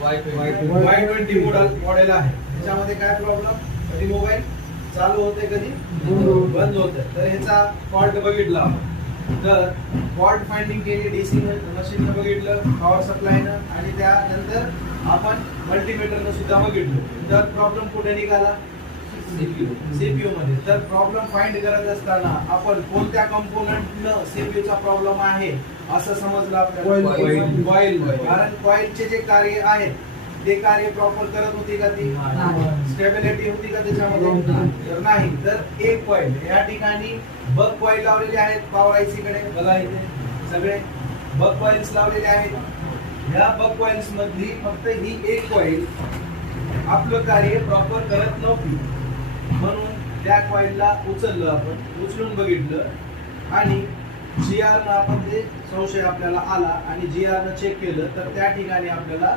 Y20 model आहे. त्याच्यामध्ये काय प्रॉब्लेम, कधी मोबाईल चालू होते, कधी बंद होते. तर ह्याचा फॉल्ट बघितला आपण. तर फॉल्ट फाइंडिंग केली, डीसी मशीननं बघितलं, पॉवर सप्लायनं, आणि त्यानंतर आपण मल्टीमीटरनं सुद्धा बघितलं. तर प्रॉब्लेम कुठे निघाला, सीपीयू मध्ये. तर प्रॉब्लेम फाइंड करत असताना आपण कोणत्या कंपोनंटनं सीपीयूचा प्रॉब्लेम आहे असं समजलं आपल्याला. कॉइल. कारण कॉइलचे जे कार्य आहेत ते कार्य प्रॉपर करत होती का, ती स्टेबिलिटी होती का त्याच्यामध्ये, तर नाही. तर एक कॉइल, या ठिकाणी बग कॉइल लावलेले आहेत पॉवर आयसी कडे. बघा इथे सगळे बग कॉइल्स लावलेले आहेत. या बग कॉइल्स मधली फक्त ही एक कॉइल आपलं कार्य प्रॉपर करत नव्हती, म्हणून त्या कॉइलला उचललं आपण, उचलून बघितलं, आणि GR न आपण ते संशय आपल्याला आला, आणि GR न चेक केलं, तर त्या ठिकाणी आपल्याला